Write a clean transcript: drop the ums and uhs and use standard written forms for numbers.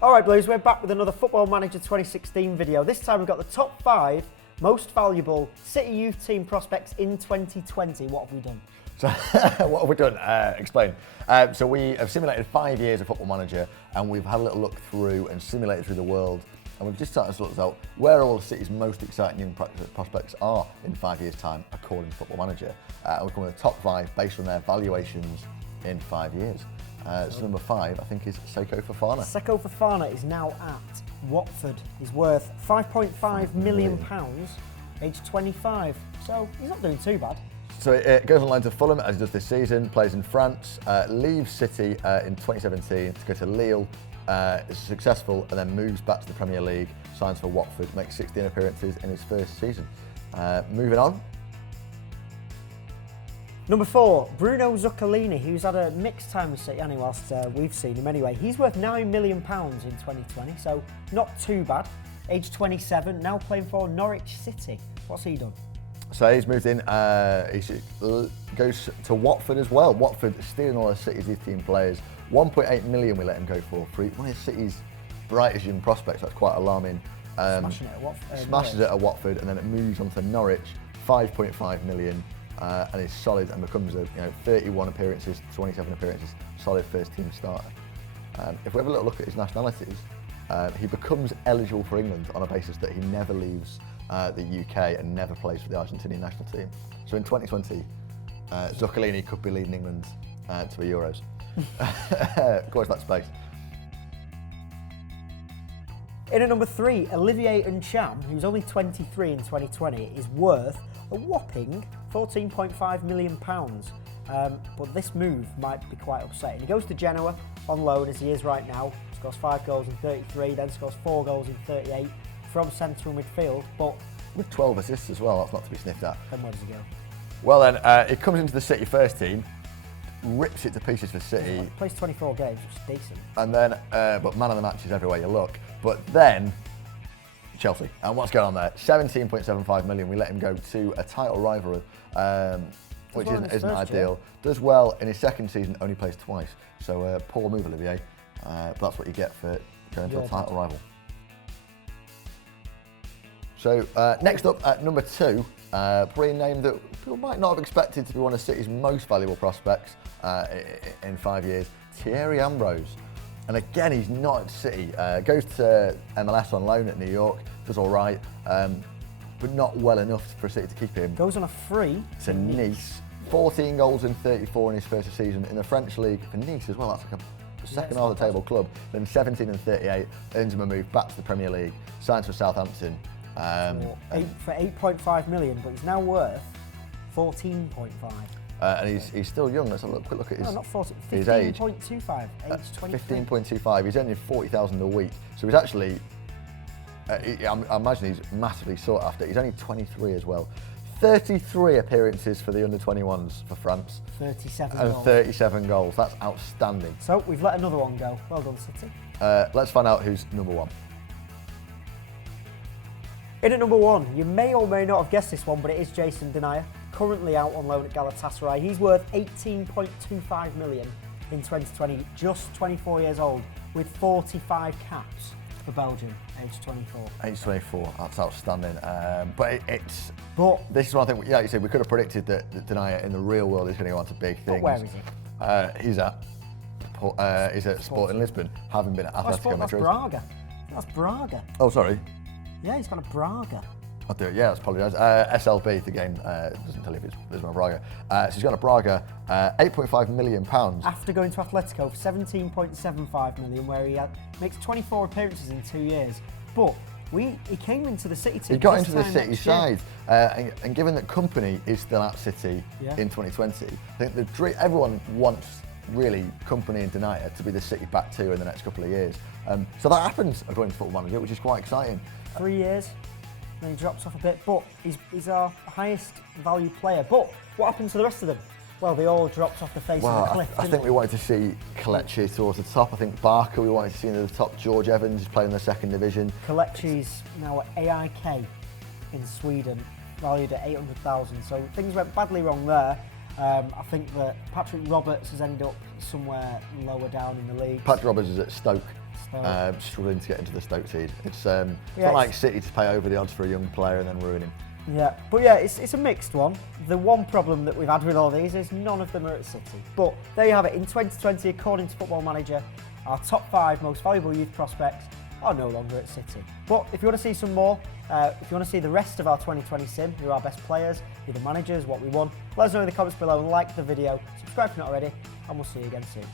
All right, Blues, we're back with another Football Manager 2016 video. This time we've got the top 5 most valuable City youth team prospects in 2020. What have we done? So what have we done? Explain. So we have simulated 5 years of Football Manager, and we've had a little look through and simulated through the world, and we've just started to look out where all the City's most exciting young prospects are in 5 years' time, according to Football Manager. And we've come with the top 5 based on their valuations in 5 years. So number 5, I think, is Seko Fofana. Seko Fofana is now at Watford. He's worth £5.5 million, age 25. So he's not doing too bad. So it goes on loan to Fulham, as he does this season, plays in France, leaves City in 2017 to go to Lille, is successful, and then moves back to the Premier League, signs for Watford, makes 16 appearances in his first season. Moving on. Number 4, Bruno Zuccolini, who's had a mixed time with City, whilst we've seen him anyway. He's worth £9 million in 2020, so not too bad. Age 27, now playing for Norwich City. What's he done? So he's moved in, he goes to Watford as well. Watford stealing all of City's youth team players. 1.8 million we let him go for one of City's brightest young prospects. That's quite alarming. Smashing it at Watford. Smashes it at Watford, and then it moves on to Norwich, 5.5 million. And is solid and becomes a 31 appearances, 27 appearances, solid first team starter. If we have a little look at his nationalities, he becomes eligible for England on a basis that he never leaves the UK and never plays for the Argentinian national team. So in 2020, Zuccolini could be leading England to the Euros. Watch that space. In at number 3, Olivier Giroud, who's only 23 in 2020, is worth a whopping £14.5 million. But this move might be quite upsetting. He goes to Genoa on loan, as he is right now, scores 5 goals in 33, then scores 4 goals in 38 from central midfield, but with 12 assists as well, that's not to be sniffed at. Then where does he go? Well then, he comes into the City first team, rips it to pieces for City. He plays 24 games, which is decent. And then, but man of the match is everywhere you look. But then, Chelsea. And what's going on there? 17.75 million. We let him go to a title rival, which isn't ideal. Does well in his second season, only plays twice. So poor move, Olivier. But that's what you get for going to a title rival. So next up at number 2, probably a name that people might not have expected to be one of City's most valuable prospects in 5 years, Thierry Ambrose. And again, he's not at City. Goes to MLS on loan at New York, does all right, but not well enough for City to keep him. Goes on a free to Nice. 14 goals in 34 in his first season in the French league for Nice as well. That's like a second half of the table club. Then 17 and 38, earns him a move back to the Premier League, signs for Southampton. For 8.5 million, but he's now worth 14.5. And he's still young. Let's have a quick look at his, not 14, his age. 15.25, age 23. 15.25. He's earning 40,000 a week. So he's actually, I imagine he's massively sought after. He's only 23 as well. 33 appearances for the under-21s for France. 37 and goals. 37 goals. That's outstanding. So we've let another one go. Well done, City. Let's find out who's number 1. In at number 1, you may or may not have guessed this one, but it is Jason Denayer, currently out on loan at Galatasaray. He's worth 18.25 million in 2020, just 24 years old, with 45 caps for Belgium, age 24. Age 24, that's outstanding. But this is one thing, like you said, we could have predicted that Denayer in the real world is going to go on to big things. But where is he? He's at Sporting Lisbon, having been at Atletico Madrid. That's Braga. Oh, sorry. Yeah, he's gone to Braga. I'll do it, yeah, that's probably SLB, the game doesn't tell you if it's Lisbon or Braga. So he's gone to Braga, £8.5 million. After going to Atletico for 17.75 million, where he makes 24 appearances in 2 years. But he came into the City team. He got into the City side, and given that Company is still at City in 2020, I think everyone wants really Company and Denayer to be the City back two in the next couple of years. So that happens according to Football Manager, which is quite exciting. 3 years, then he drops off a bit, but he's our highest value player. But what happened to the rest of them? Well, they all dropped off the face of the cliff. I think we wanted to see Kelechi towards the top. I think Barker we wanted to see near the top. George Evans is playing in the second division. Kelechi's now at AIK in Sweden, valued at 800,000. So things went badly wrong there. I think that Patrick Roberts has ended up somewhere lower down in the league. Patrick Roberts is at Stoke. struggling to get into the Stoke side. It's not like City to pay over the odds for a young player and then ruin him. Yeah, but yeah, it's a mixed one. The one problem that we've had with all these is none of them are at City. But there you have it. In 2020, according to Football Manager, our top 5 most valuable youth prospects are no longer at City. But if you want to see some more, if you want to see the rest of our 2020 sim, who are our best players, who are the managers, what we won, let us know in the comments below and like the video, subscribe if you're not already, and we'll see you again soon.